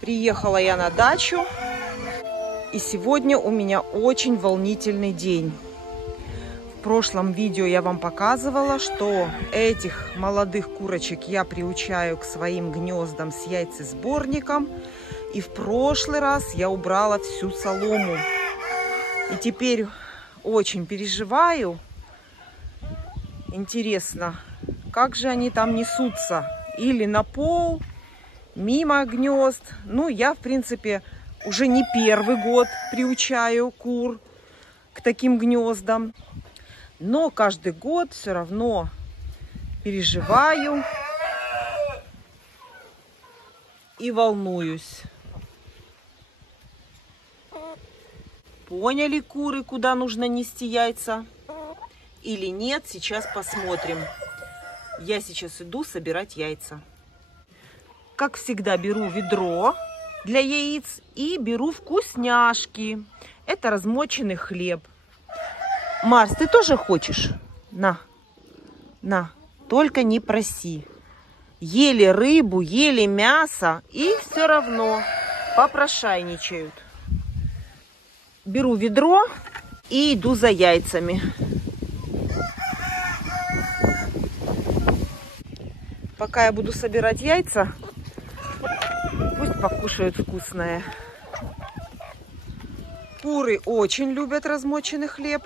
Приехала я на дачу, и сегодня у меня очень волнительный день. В прошлом видео я вам показывала, что этих молодых курочек я приучаю к своим гнездам с яйцесборником. И в прошлый раз я убрала всю солому. И теперь очень переживаю. Интересно, как же они там несутся? Или на пол, мимо гнезд. Ну, я, в принципе, уже не первый год приучаю кур к таким гнездам. Но каждый год все равно переживаю и волнуюсь. Поняли куры, куда нужно нести яйца или нет? Сейчас посмотрим. Я сейчас иду собирать яйца. Как всегда, беру ведро для яиц и беру вкусняшки. Это размоченный хлеб. Марс, ты тоже хочешь? На, только не проси. Ели рыбу, ели мясо и все равно попрошайничают. Беру ведро и иду за яйцами. Пока я буду собирать яйца, пусть покушают вкусное. Куры очень любят размоченный хлеб.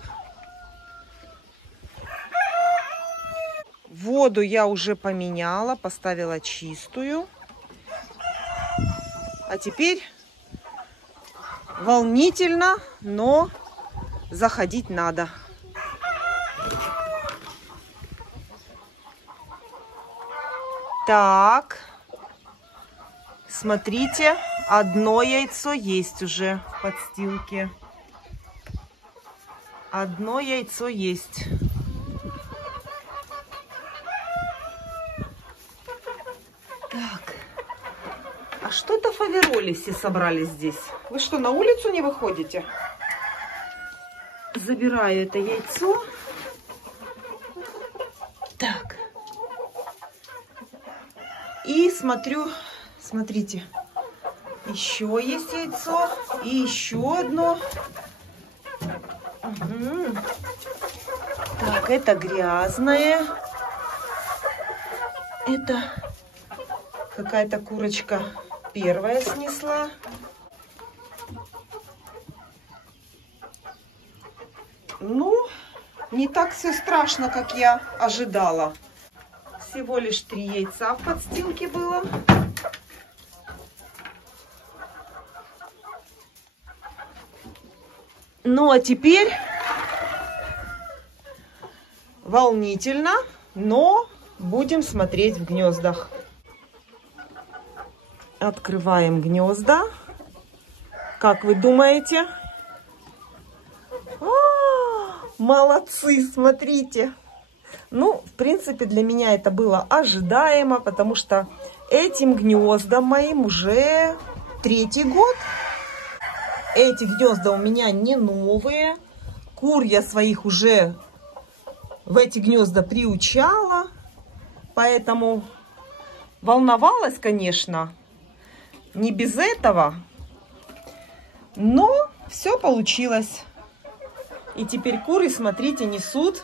Воду я уже поменяла, поставила чистую. А теперь волнительно, но заходить надо. Так, смотрите, одно яйцо есть уже в подстилке. Одно яйцо есть. Так, а что это фавероли все собрались здесь? Вы что, на улицу не выходите? Забираю это яйцо. Так. И смотрю, смотрите, еще есть яйцо и еще одно. Угу. Так, это грязное. Это какая-то курочка первая снесла. Ну, не так все страшно, как я ожидала. Всего лишь 3 яйца в подстилке было. Ну, а теперь волнительно, но будем смотреть в гнездах. Открываем гнезда. Как вы думаете? Молодцы, смотрите. Ну, в принципе, для меня это было ожидаемо, потому что этим гнездам моим уже 3-й год. Эти гнезда у меня не новые. Кур я своих уже в эти гнезда приучала. Поэтому волновалась, конечно, не без этого. Но все получилось. И теперь куры, смотрите, несут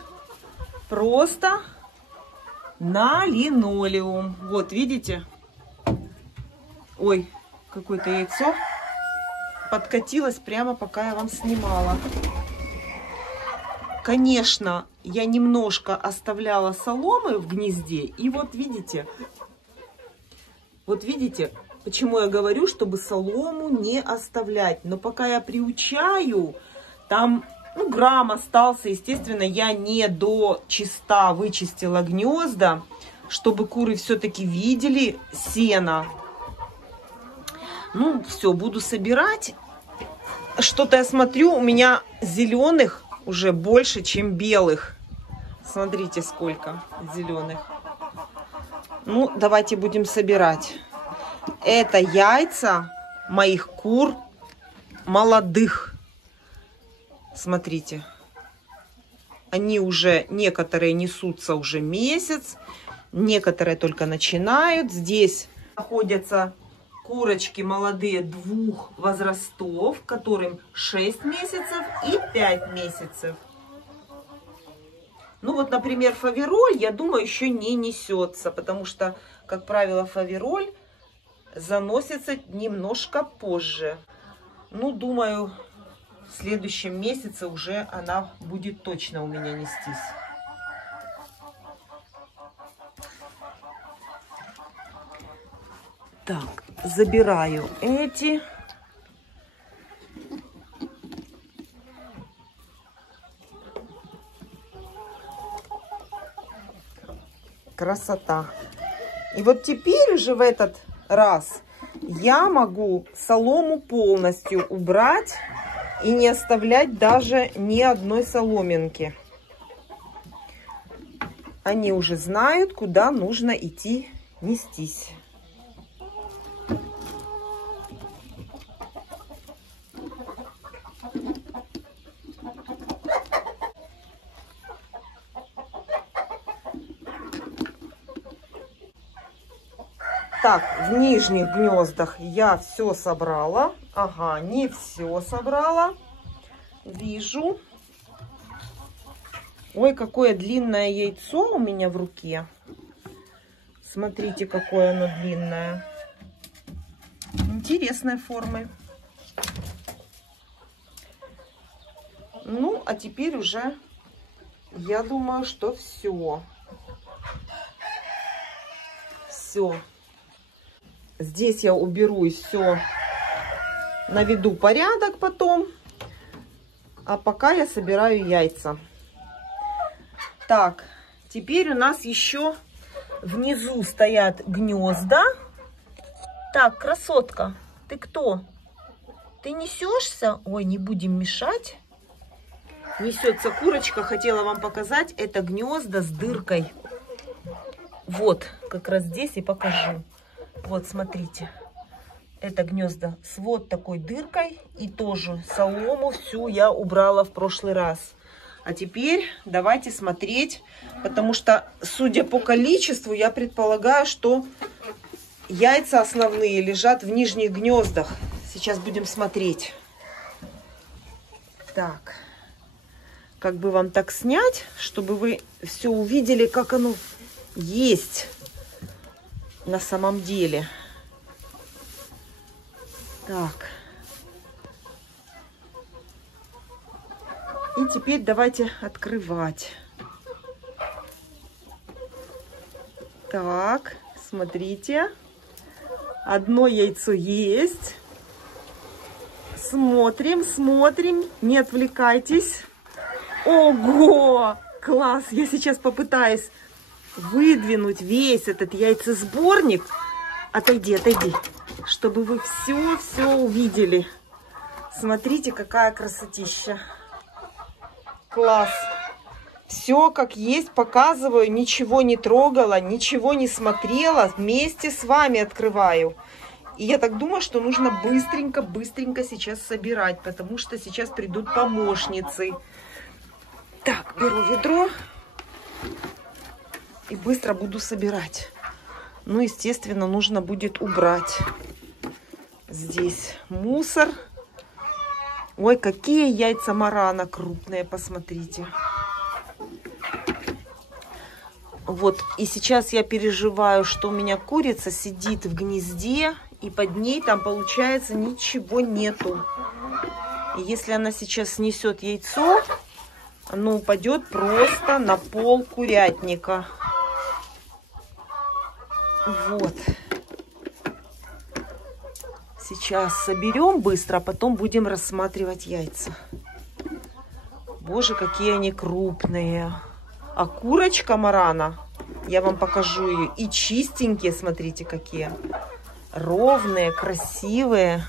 просто на линолеум. Вот, видите? Ой, какое-то яйцо подкатилось прямо пока я вам снимала. Конечно, я немножко оставляла соломы в гнезде. И вот видите, почему я говорю, чтобы солому не оставлять. Но пока я приучаю, там... Ну, грамм остался, естественно, я не до чиста вычистила гнезда, чтобы куры все-таки видели сено. Ну, все, буду собирать. Что-то я смотрю, у меня зеленых уже больше, чем белых. Смотрите, сколько зеленых. Ну, давайте будем собирать. Это яйца моих кур молодых. Смотрите, они уже, некоторые несутся уже месяц, некоторые только начинают. Здесь находятся курочки молодые двух возрастов, которым 6 месяцев и 5 месяцев. Ну вот, например, фавероль, я думаю, еще не несется, потому что, как правило, фавероль заносится немножко позже. Ну, думаю, в следующем месяце уже она будет точно у меня нестись. Так, забираю эти. Красота. И вот теперь уже в этот раз я могу солому полностью убрать и не оставлять даже ни одной соломинки. Они уже знают, куда нужно идти нестись. Так, в нижних гнездах я все собрала. Ага, не все собрала. Вижу. Ой, какое длинное яйцо у меня в руке. Смотрите, какое оно длинное. Интересной формы. Ну, а теперь уже, я думаю, что все. Все. Здесь я уберу и все наведу порядок потом. А пока я собираю яйца. Так, теперь у нас еще внизу стоят гнезда. Так, красотка, ты кто? Ты несешься? Ой, не будем мешать. Несется курочка, хотела вам показать. Это гнезда с дыркой. Вот, как раз здесь и покажу. Вот, смотрите. Это гнезда с вот такой дыркой. И тоже солому всю я убрала в прошлый раз. А теперь давайте смотреть. Потому что, судя по количеству, я предполагаю, что яйца основные лежат в нижних гнездах. Сейчас будем смотреть. Так. Как бы вам так снять, чтобы вы все увидели, как оно есть на самом деле. Так. И теперь давайте открывать. Так, смотрите. Одно яйцо есть. Смотрим, смотрим. Не отвлекайтесь. Ого! Класс! Я сейчас попытаюсь выдвинуть весь этот яйцесборник. Отойди, отойди. Чтобы вы все увидели. Смотрите, какая красотища. Класс. Все как есть показываю. Ничего не трогала, ничего не смотрела. Вместе с вами открываю. И я так думаю, что нужно быстренько сейчас собирать. Потому что сейчас придут помощницы. Так, беру ведро. И быстро буду собирать. Ну, естественно, нужно будет убрать здесь мусор. Ой, какие яйца марана крупные, посмотрите. Вот, и сейчас я переживаю, что у меня курица сидит в гнезде, и под ней там, получается, ничего нету. И если она сейчас снесет яйцо, оно упадет просто на пол курятника. Вот. Сейчас соберем быстро, а потом будем рассматривать яйца. Боже, какие они крупные. А курочка марана, я вам покажу ее, и чистенькие, смотрите, какие. Ровные, красивые.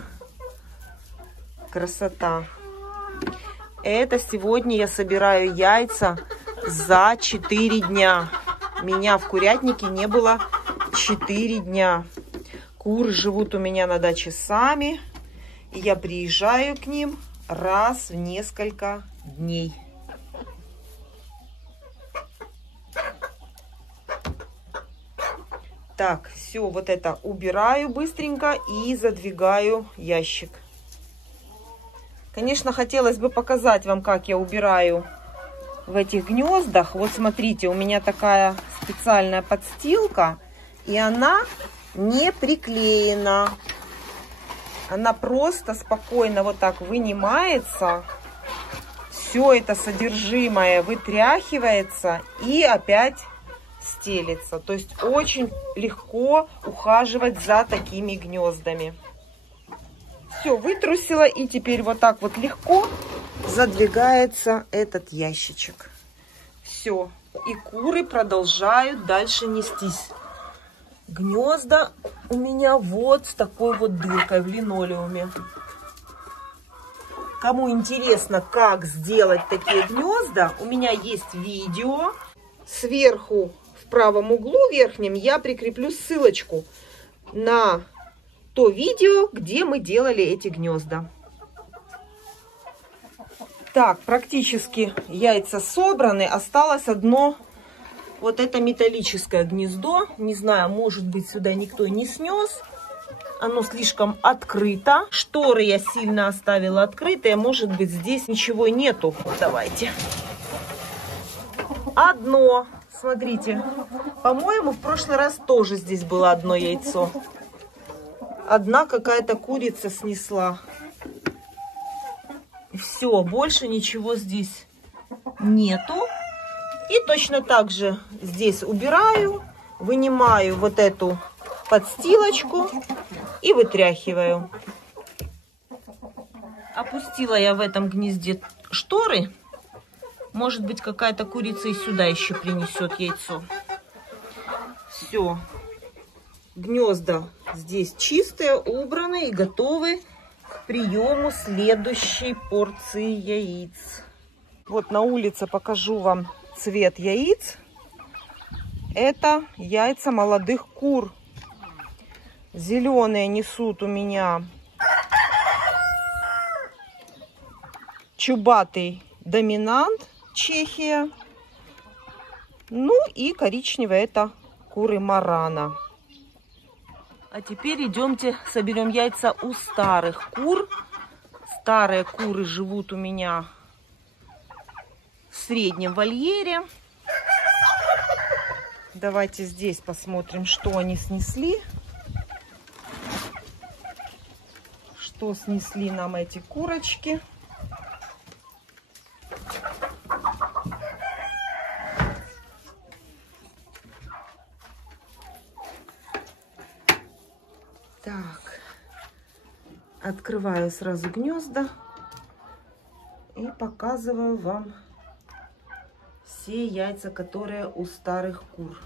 Красота. Это сегодня я собираю яйца за 4 дня. Меня в курятнике не было 4 дня. Куры живут у меня на даче сами. И я приезжаю к ним раз в несколько дней. Так, все, вот это убираю быстренько и задвигаю ящик. Конечно, хотелось бы показать вам, как я убираю в этих гнездах. Вот смотрите, у меня такая специальная подстилка, и она не приклеена. Она просто спокойно вот так вынимается. Все это содержимое вытряхивается и опять стелится. То есть очень легко ухаживать за такими гнездами. Все, вытрусила, и теперь вот так вот легко задвигается этот ящичек. Все, и куры продолжают дальше нестись. Гнезда у меня вот с такой вот дыркой в линолеуме. Кому интересно, как сделать такие гнезда, у меня есть видео. Сверху в правом углу верхнем я прикреплю ссылочку на то видео, где мы делали эти гнезда. Так, практически яйца собраны. Осталось одно, вот это металлическое гнездо. Не знаю, может быть, сюда никто не снес. Оно слишком открыто. Шторы я сильно оставила открытые. Может быть, здесь ничего нету. Давайте. Одно. Смотрите. По-моему, в прошлый раз тоже здесь было одно яйцо. Одна какая-то курица снесла. Все, больше ничего здесь нету. И точно так же здесь убираю, вынимаю вот эту подстилочку и вытряхиваю. Опустила я в этом гнезде шторы. Может быть, какая-то курица и сюда еще принесет яйцо. Все. Гнезда здесь чистые, убраны и готовы к приему следующей порции яиц. Вот на улице покажу вам цвет яиц. Это яйца молодых кур. Зеленые несут у меня чубатый доминант, Чехия. Ну и коричневые это куры Марана. А теперь идемте соберем яйца у старых кур. Старые куры живут у меня в среднем вольере. Давайте здесь посмотрим, что они снесли. Что снесли нам эти курочки. Так, открываю сразу гнезда и показываю вам все яйца, которые у старых кур.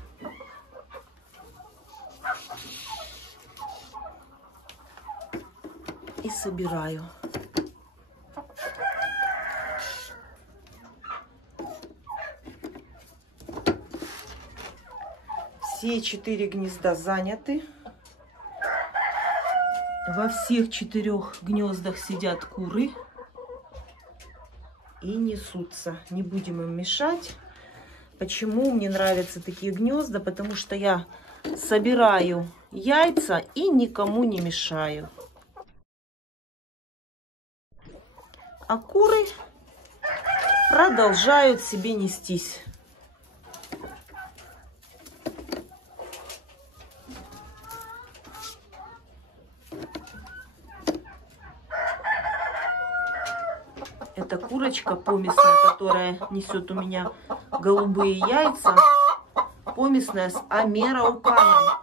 И собираю. Все 4 гнезда заняты. Во всех 4 гнездах сидят куры и несутся. Не будем им мешать. Почему мне нравятся такие гнезда? Потому что я собираю яйца и никому не мешаю. А куры продолжают себе нестись. Это курочка помесная, которая несет у меня голубые яйца. Помесная с амерауканом.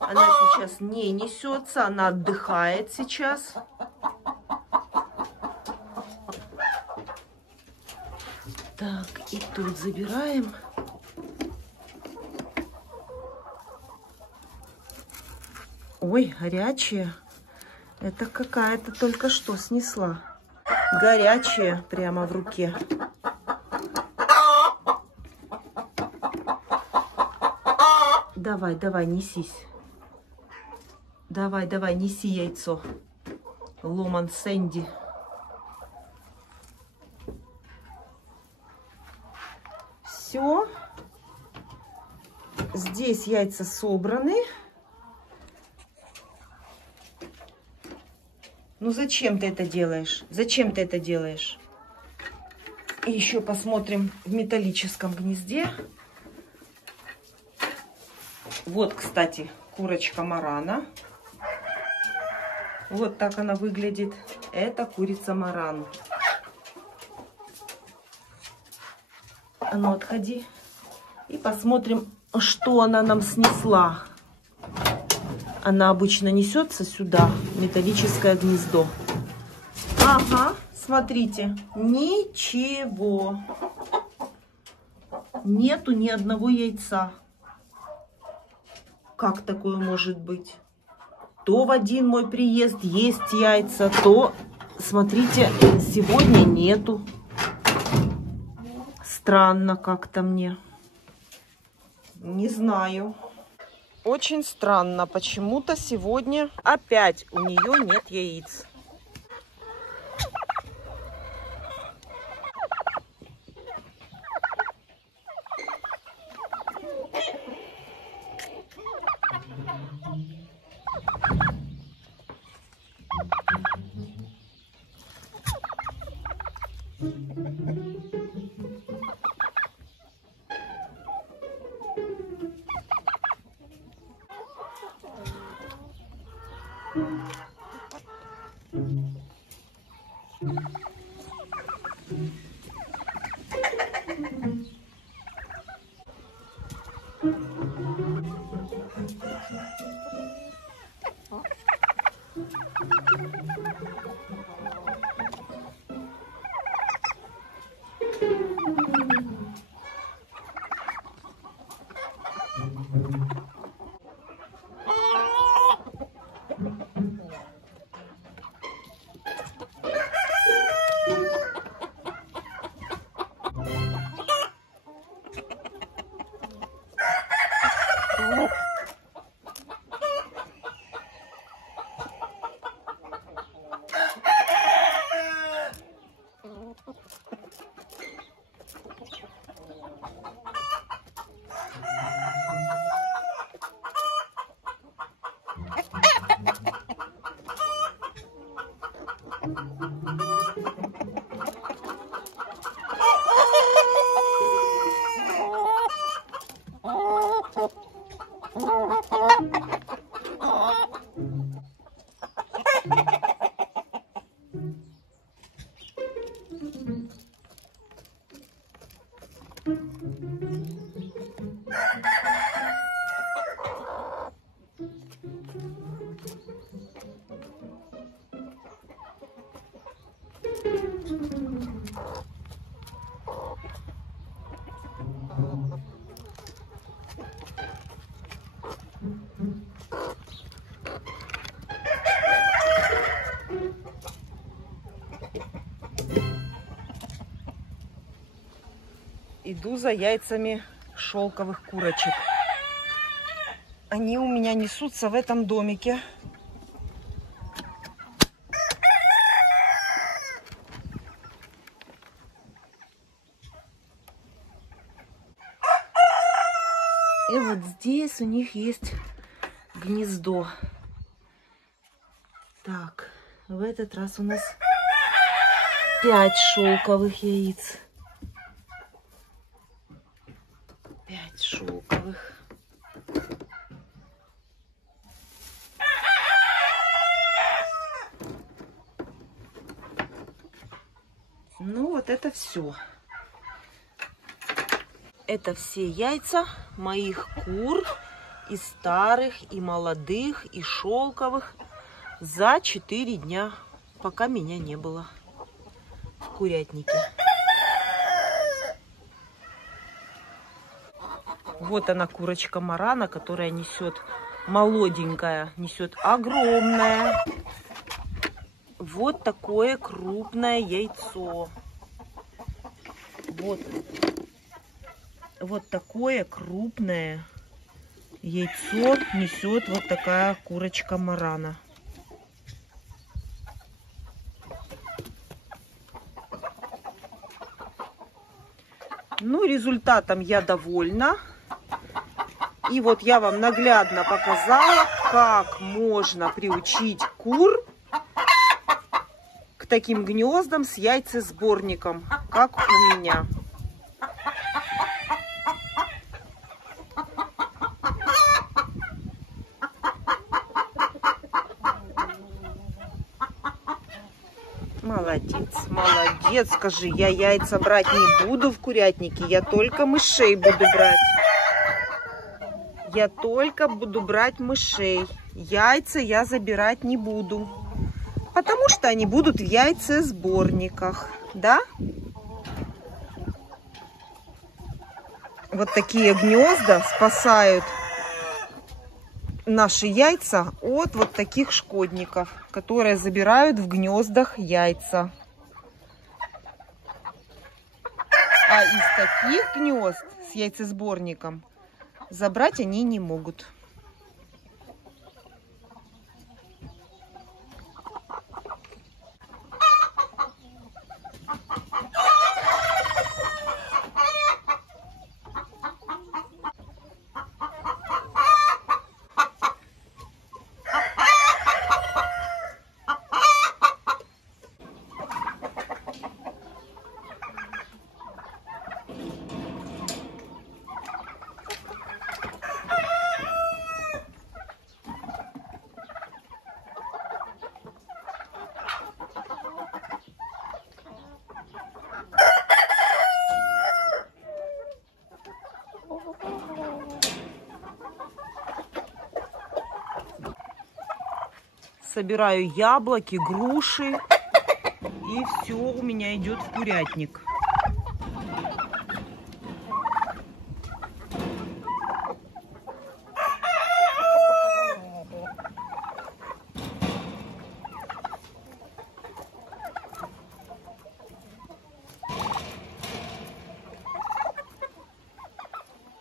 Она сейчас не несется, она отдыхает сейчас. Так, и тут забираем. Ой, горячие. Это какая-то только что снесла. Горячая прямо в руке. Давай, давай, несись. Давай, давай, неси яйцо. Ломан Сэнди. Все. Здесь здесь яйца собраны. Ну зачем ты это делаешь? Зачем ты это делаешь? И еще посмотрим в металлическом гнезде. Вот, кстати, курочка Марана. Вот так она выглядит. Это курица Маран. А ну, отходи. И посмотрим, что она нам снесла. Она обычно несется сюда, в металлическое гнездо. Ага, смотрите. Ничего. Нету ни одного яйца. Как такое может быть? То в один мой приезд есть яйца, то, смотрите, сегодня нету. Странно как-то мне. Не знаю. Очень странно. Почему-то сегодня опять у нее нет яиц. Иду за яйцами шелковых курочек. Они у меня несутся в этом домике. И вот здесь у них есть гнездо. Так, в этот раз у нас 5 шелковых яиц. 5 шелковых. Ну вот это все. Это все яйца моих кур, и старых, и молодых, и шелковых, за 4 дня, пока меня не было в курятнике. Вот она, курочка Марана, которая несет, молоденькая, несет огромное, вот такое крупное яйцо. Вот такое крупное яйцо несет вот такая курочка Марана. Ну, результатом я довольна. И вот я вам наглядно показала, как можно приучить кур к таким гнездам с яйцесборником, как у меня. Молодец, молодец. Скажи, я яйца брать не буду в курятнике, я только мышей буду брать. Я только буду брать мышей. Яйца я забирать не буду, потому что они будут в яйцесборниках, да? Вот такие гнезда спасают наши яйца от вот таких шкодников, которые забирают в гнездах яйца. А из таких гнезд с яйцесборником забрать они не могут. Собираю яблоки, груши, и все у меня идет в курятник.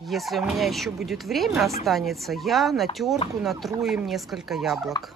Если у меня еще будет время останется, я на терку натру им несколько яблок.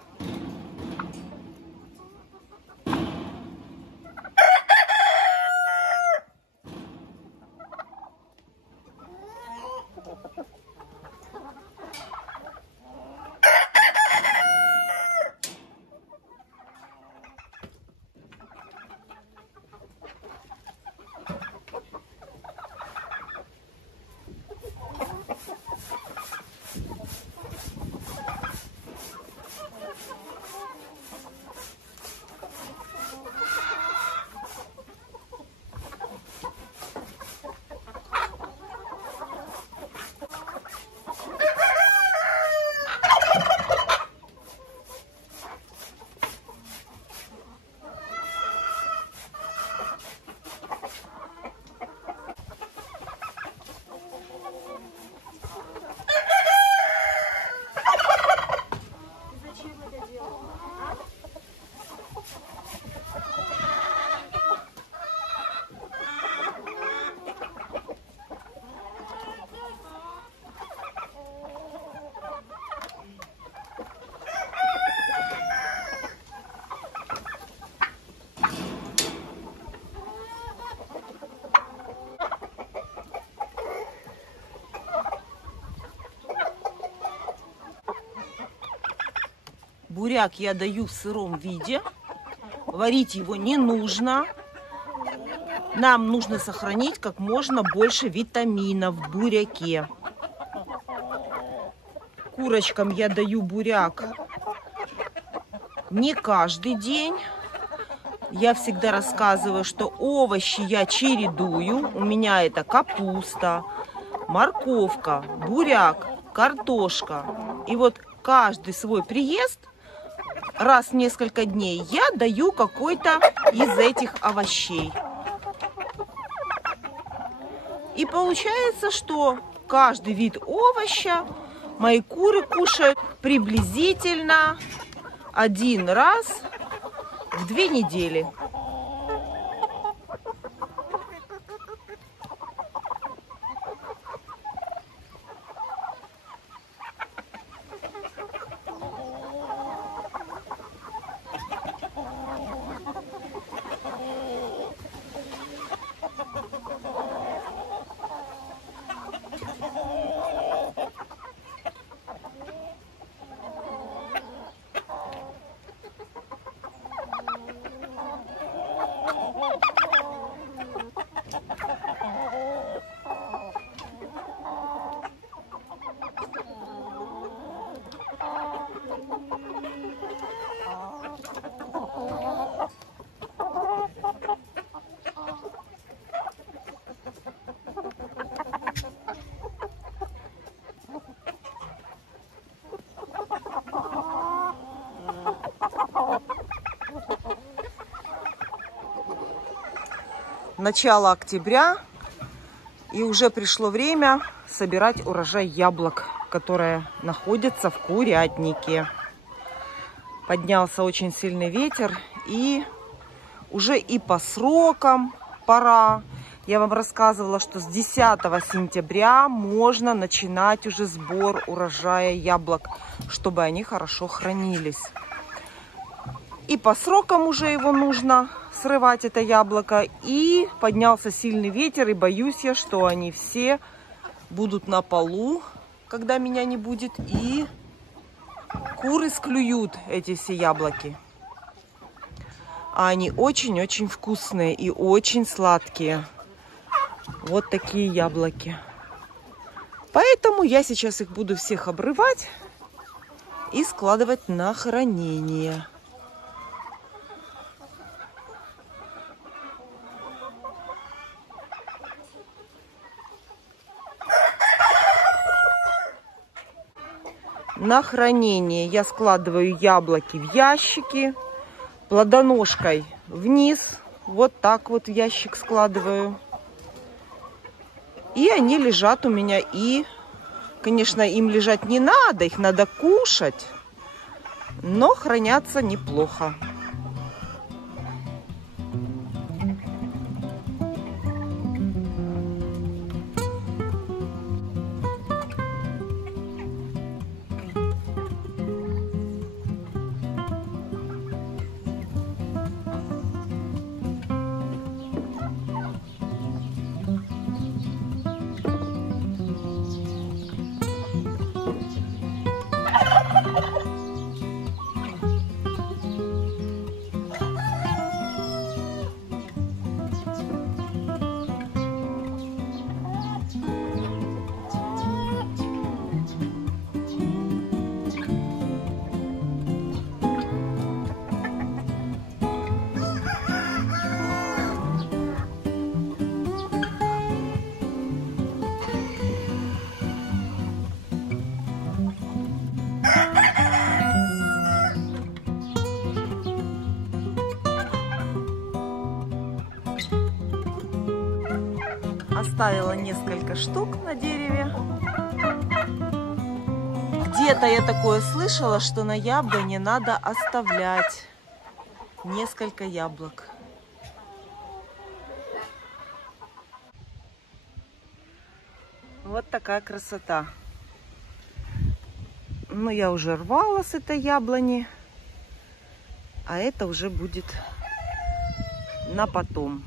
Буряк я даю в сыром виде. Варить его не нужно. Нам нужно сохранить как можно больше витаминов в буряке. Курочкам я даю буряк не каждый день. Я всегда рассказываю, что овощи я чередую. У меня это капуста, морковка, буряк, картошка. И вот каждый свой приезд, раз в несколько дней, я даю какой-то из этих овощей. И получается, что каждый вид овоща мои куры кушают приблизительно один раз в 2 недели. начало октября, и уже пришло время собирать урожай яблок, которые находятся в курятнике. Поднялся очень сильный ветер, и уже и по срокам пора. Я вам рассказывала, что с 10 сентября можно начинать уже сбор урожая яблок, чтобы они хорошо хранились. И по срокам уже его нужно срывать, это яблоко. И поднялся сильный ветер, и боюсь я, что они все будут на полу, когда меня не будет, и куры склюют эти все яблоки. А они очень-очень вкусные и очень сладкие. Вот такие яблоки. Поэтому я сейчас их буду всех обрывать и складывать на хранение. На хранение я складываю яблоки в ящики, плодоножкой вниз, вот так вот в ящик складываю. И они лежат у меня, и, конечно, им лежать не надо, их надо кушать, но хранятся неплохо. Оставила несколько штук на дереве. Где-то я такое слышала, что на яблоне надо оставлять несколько яблок. Вот такая красота. Ну, я уже рвала с этой яблони, а это уже будет на потом.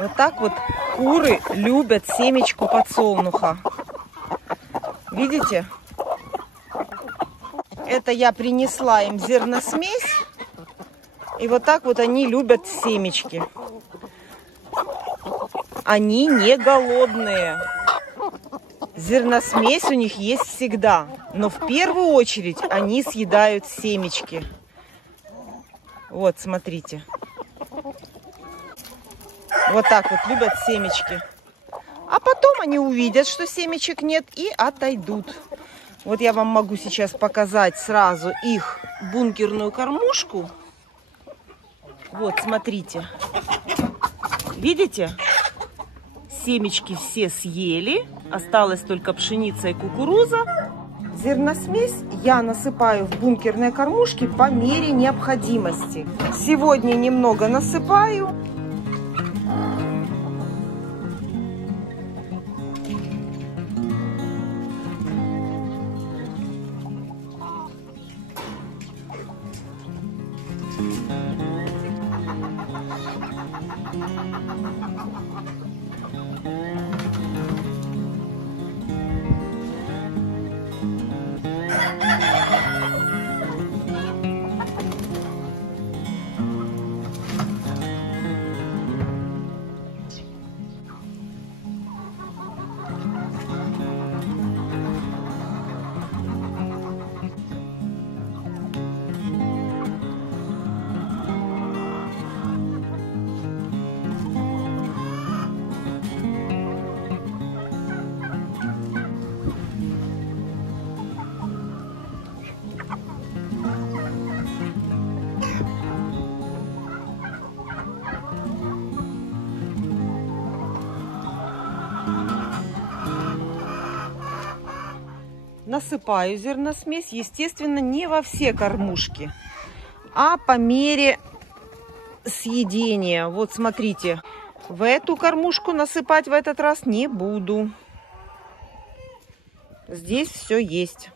Вот так вот куры любят семечку подсолнуха. Видите? Это я принесла им зерносмесь. И вот так вот они любят семечки. Они не голодные. Зерносмесь у них есть всегда. Но в первую очередь они съедают семечки. Вот, смотрите. Вот так вот любят семечки. А потом они увидят, что семечек нет, и отойдут. Вот я вам могу сейчас показать сразу их бункерную кормушку. Вот, смотрите. Видите? Семечки все съели. Осталась только пшеница и кукуруза. Зерносмесь я насыпаю в бункерные кормушки по мере необходимости. Сегодня немного насыпаю. насыпаю зерносмесь, естественно, не во все кормушки, а по мере съедения. Вот смотрите, в эту кормушку насыпать в этот раз не буду. Здесь все есть.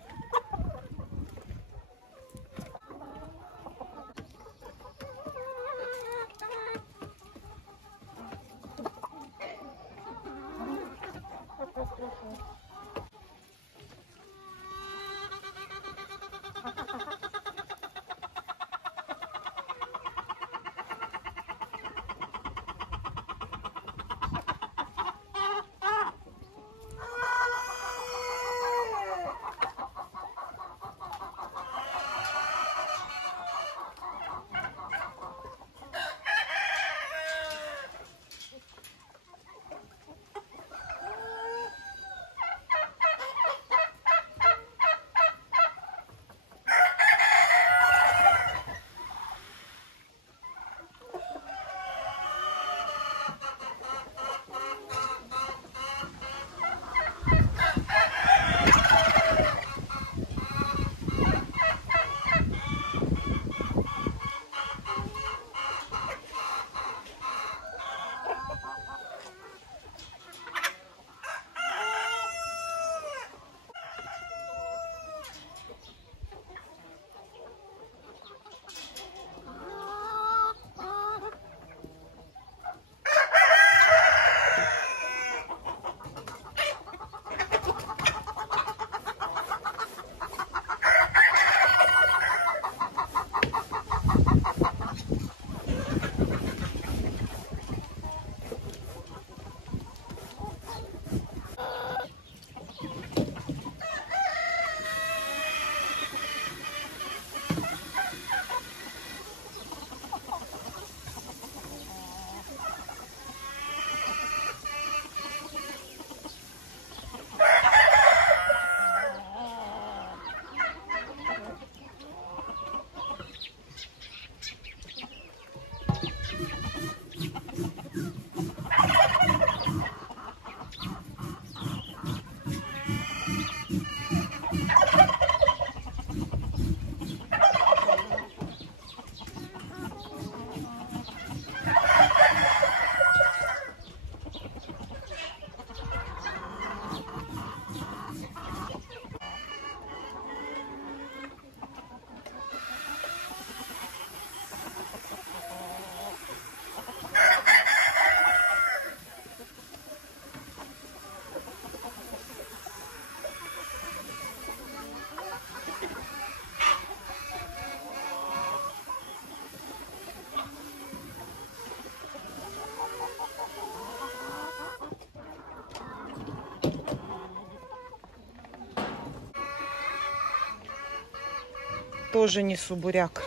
Тоже несу буряк.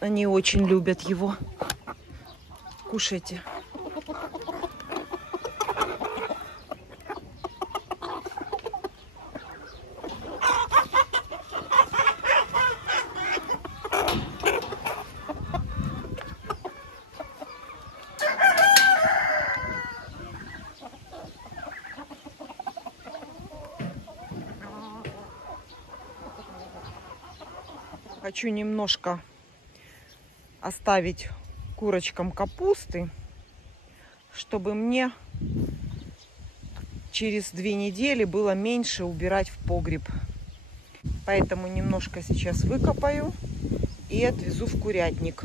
Они очень любят его. Кушайте. Хочу немножко оставить курочкам капусты, чтобы мне через 2 недели было меньше убирать в погреб. Поэтому немножко сейчас выкопаю и отвезу в курятник.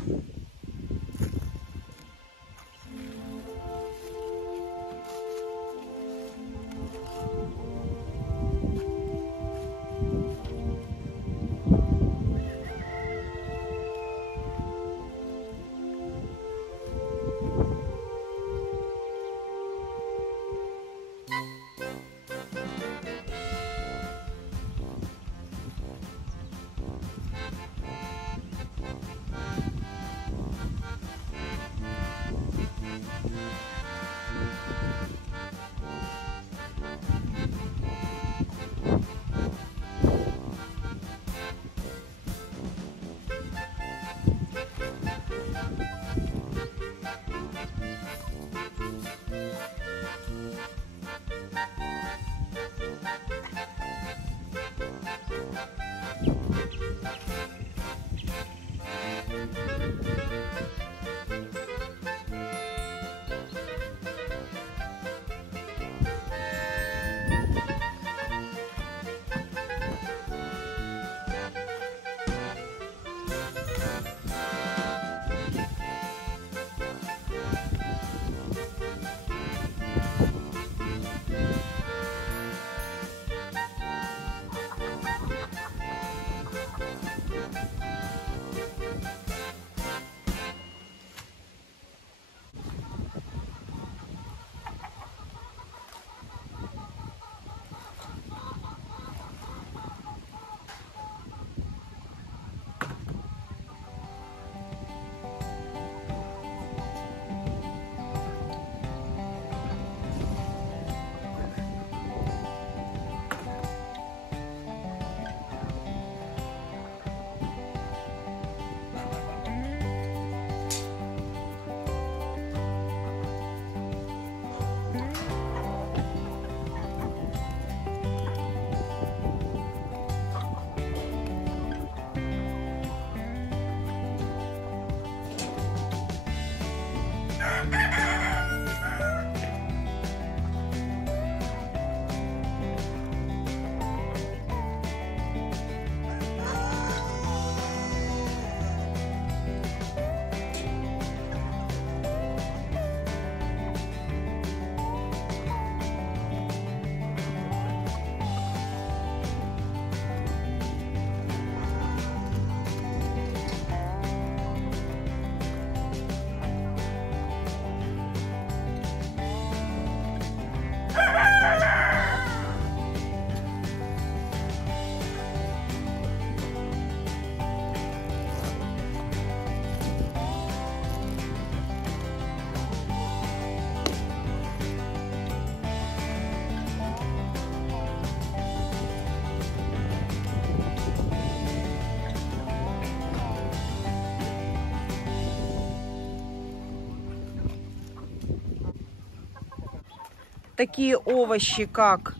такие овощи, как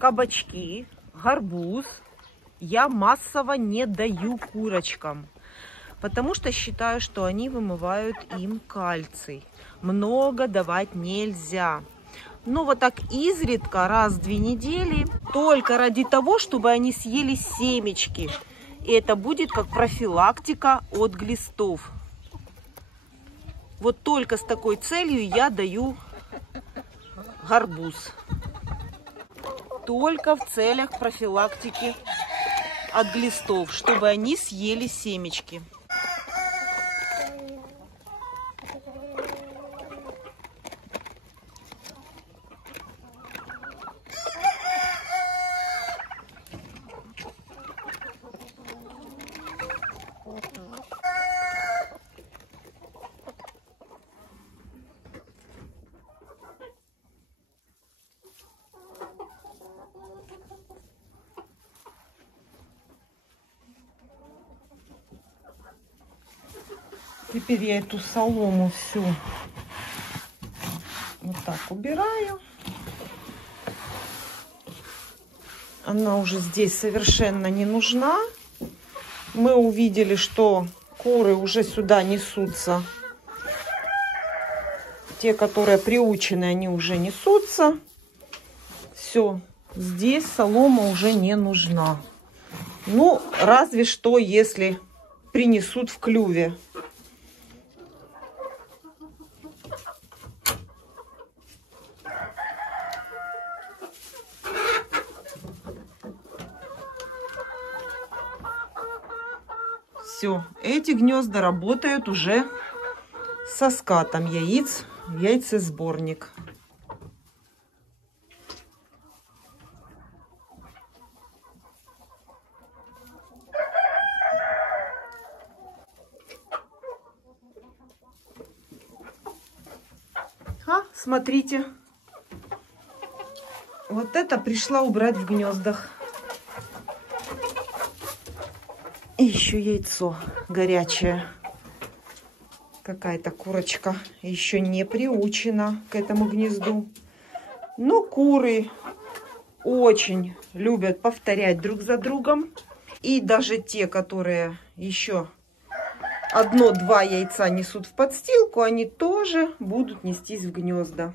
кабачки, гарбуз, я массово не даю курочкам, потому что считаю, что они вымывают им кальций. Много давать нельзя. Но вот так изредка, раз в 2 недели, только ради того, чтобы они съели семечки. И это будет как профилактика от глистов. Вот только с такой целью я даю гарбуз. Только в целях профилактики от глистов, чтобы они съели семечки. Теперь я эту солому всю вот так убираю. Она уже здесь совершенно не нужна. Мы увидели, что куры уже сюда несутся. Те, которые приучены, они уже несутся. Все, здесь солома уже не нужна. Ну, разве что, если принесут в клюве. Все, эти гнезда работают уже со скатом яиц в яйцесборник. Смотрите, вот это пришла убрать в гнездах. И еще яйцо горячее. Какая-то курочка еще не приучена к этому гнезду. Но куры очень любят повторять друг за другом. И даже те, которые еще 1-2 яйца несут в подстилку, они тоже будут нестись в гнезда.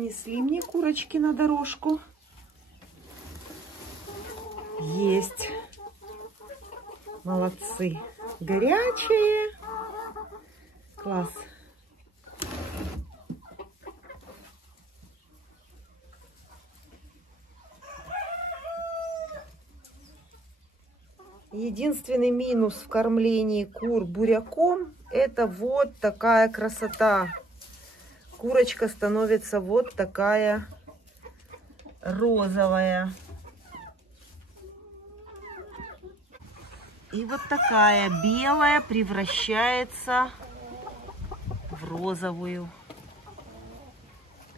снесли мне курочки на дорожку. Есть. Молодцы. Горячие. Класс. Единственный минус в кормлении кур буряком — это вот такая красота. Курочка становится вот такая розовая. И вот такая белая превращается в розовую.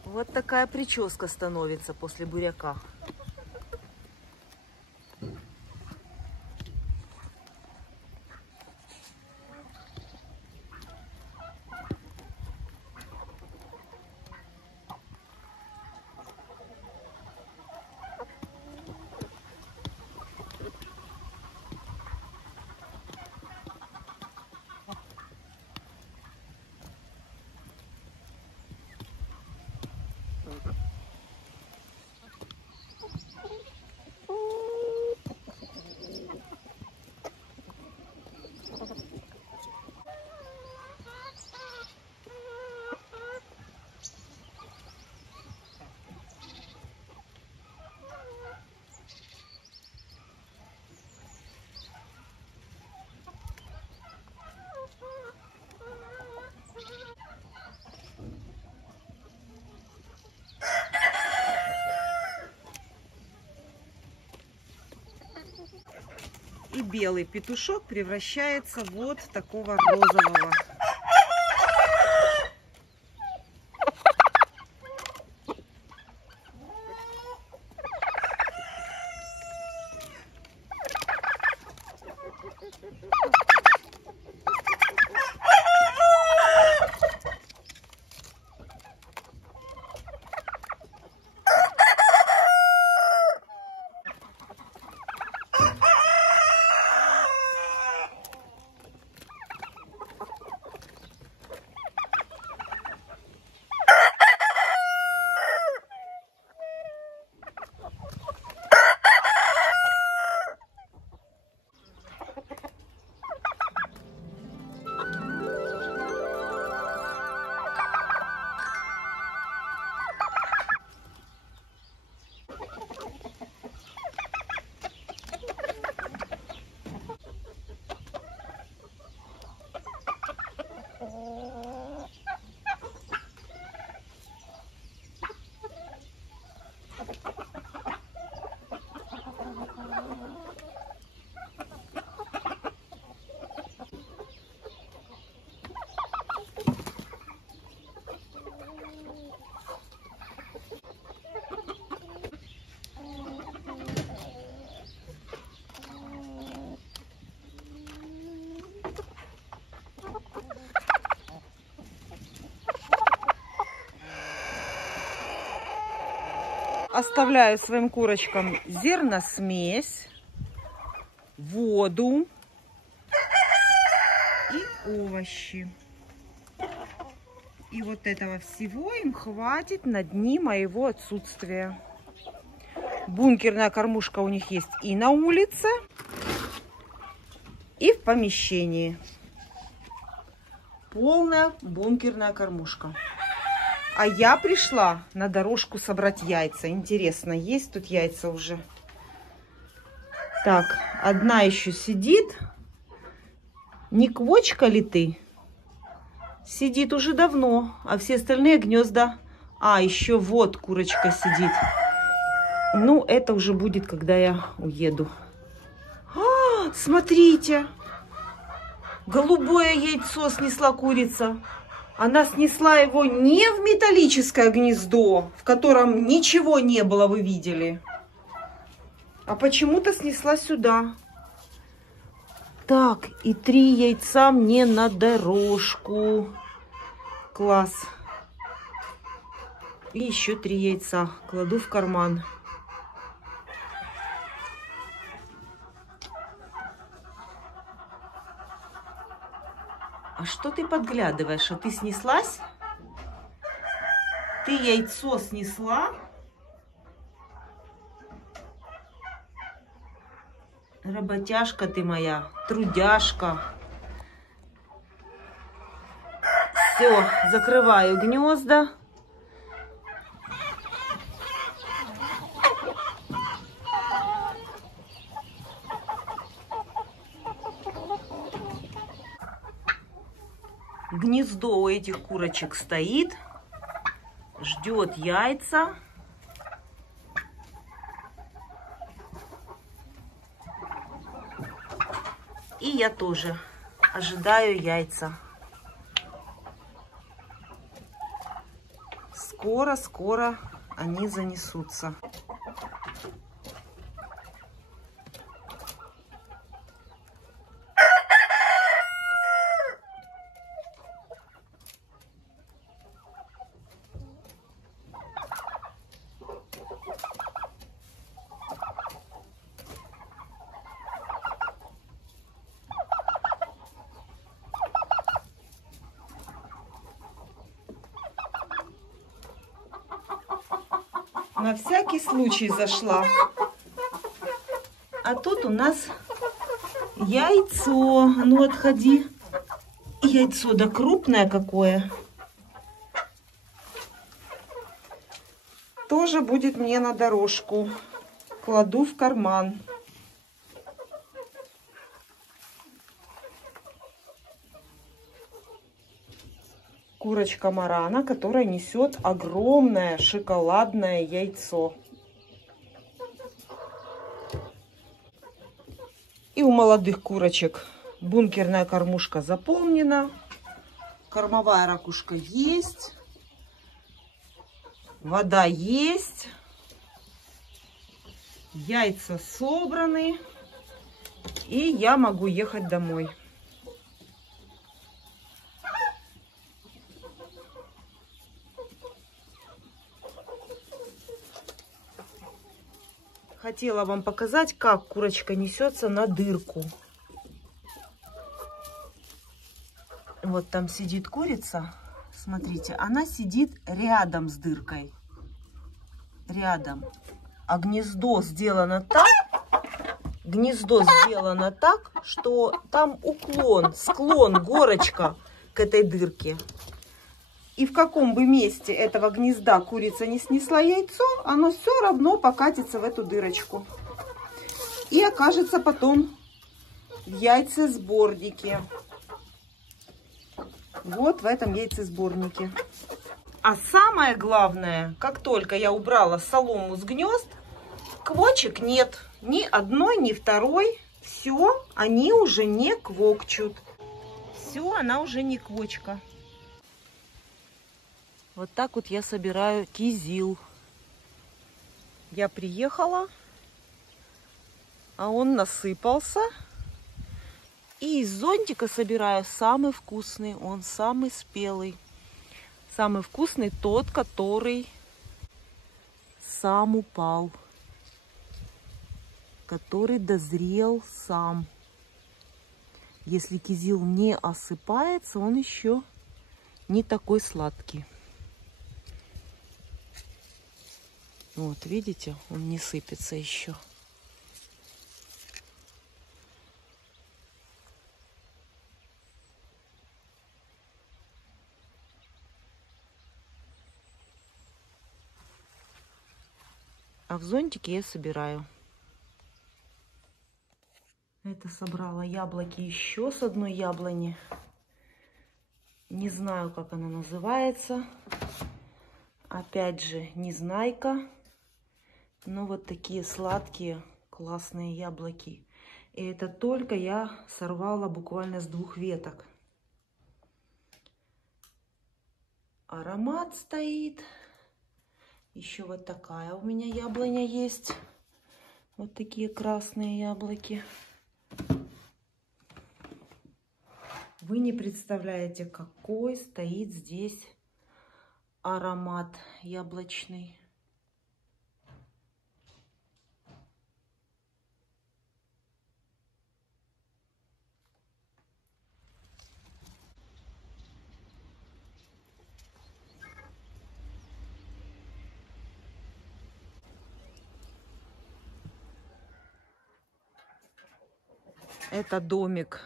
Вот такая прическа становится после буряка. И белый петушок превращается вот в такого розового. Оставляю своим курочкам зерносмесь, воду и овощи. И вот этого всего им хватит на дни моего отсутствия. Бункерная кормушка у них есть и на улице, и в помещении. Полная бункерная кормушка. А я пришла на дорожку собрать яйца. Интересно, есть тут яйца уже? Так, одна еще сидит. Не квочка ли ты? Сидит уже давно, а все остальные гнезда... А, еще вот курочка сидит. Ну, это уже будет, когда я уеду. А, смотрите! Голубое яйцо снесла курица. Она снесла его не в металлическое гнездо, в котором ничего не было, вы видели. А почему-то снесла сюда. Так, и 3 яйца мне на дорожку. Класс. И еще 3 яйца кладу в карман. А что ты подглядываешь? А ты снеслась? Ты Ты яйцо снесла? Работяжка ты моя, трудяжка. Все, закрываю гнезда. Гнездо у этих курочек стоит, ждет яйца. И я тоже ожидаю яйца. Скоро они занесутся. На всякий случай зашла. А тут у нас яйцо. Ну, отходи. Яйцо, да крупное какое. Тоже будет мне на дорожку. Кладу в карман. Курочка Марана, которая несет огромное шоколадное яйцо. И у молодых курочек бункерная кормушка заполнена. Кормовая ракушка есть. Вода есть. Яйца собраны. И я могу ехать домой. Хотела вам показать, как курочка несется на дырку. Вот там сидит курица. Смотрите, она сидит рядом с дыркой. Рядом. А гнездо сделано так, что там уклон, склон, горочка к этой дырке. И в каком бы месте этого гнезда курица не снесла яйцо, оно все равно покатится в эту дырочку. И окажется потом в яйцесборнике. Вот в этом яйцесборнике. А самое главное, как только я убрала солому с гнезд, квочек нет. Ни одной, ни второй. Все, они уже не квокчут. Все, она уже не квочка. Вот так вот я собираю кизил. Я приехала, а он насыпался. И из зонтика собираю самый вкусный, он самый спелый. Самый вкусный тот, который сам упал. Который дозрел сам. Если кизил не осыпается, он еще не такой сладкий. Вот, видите, он не сыпется еще. А в зонтике я собираю. Это собрала яблоки еще с одной яблони. Не знаю, как она называется. Опять же, незнайка. Но вот такие сладкие, классные яблоки. И это только я сорвала буквально с 2 веток. Аромат стоит. Еще вот такая у меня яблоня есть. Вот такие красные яблоки. Вы не представляете, какой стоит здесь аромат яблочный. Это домик,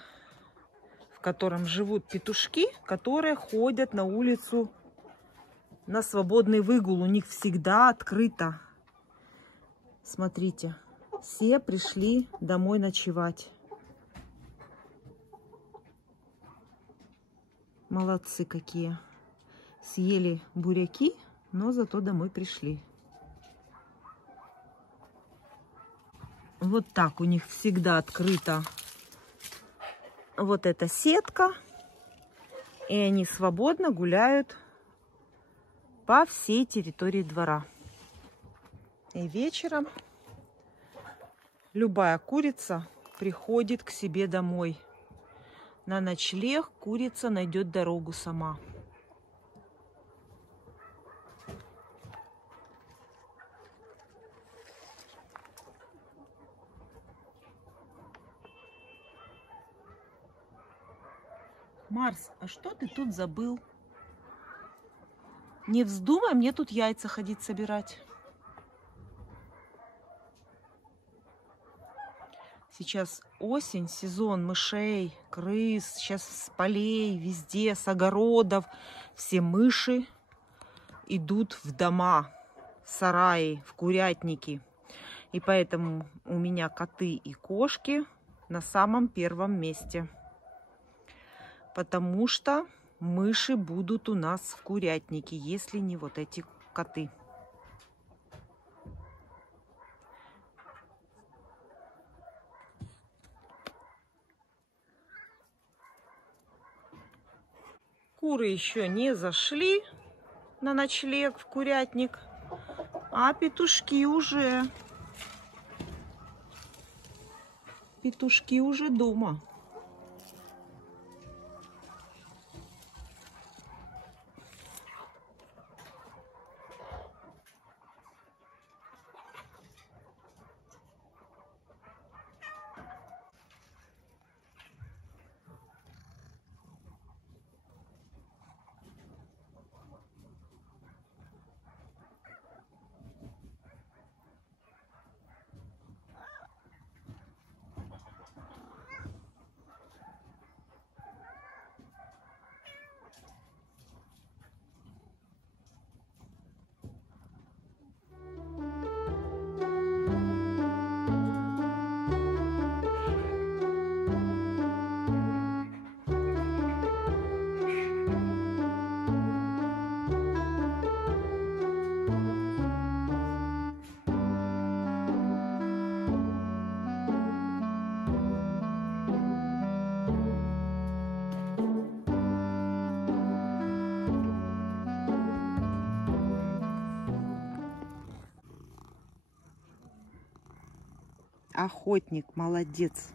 в котором живут петушки, которые ходят на улицу на свободный выгул. У них всегда открыто. Смотрите, все пришли домой ночевать. Молодцы какие. Съели буряки, но зато домой пришли. Вот так у них всегда открыта вот эта сетка. И они свободно гуляют по всей территории двора. И вечером любая курица приходит к себе домой. На ночлег курица найдет дорогу сама. Марс, а что ты тут забыл? Не вздумай мне тут яйца ходить собирать. Сейчас осень, сезон мышей, крыс. Сейчас с полей, везде, с огородов. Все мыши идут в дома, в сараи, в курятники. И поэтому у меня коты и кошки на самом первом месте. Потому что мыши будут у нас в курятнике, если не вот эти коты. Куры еще не зашли на ночлег в курятник, а петушки уже дома. Охотник, молодец.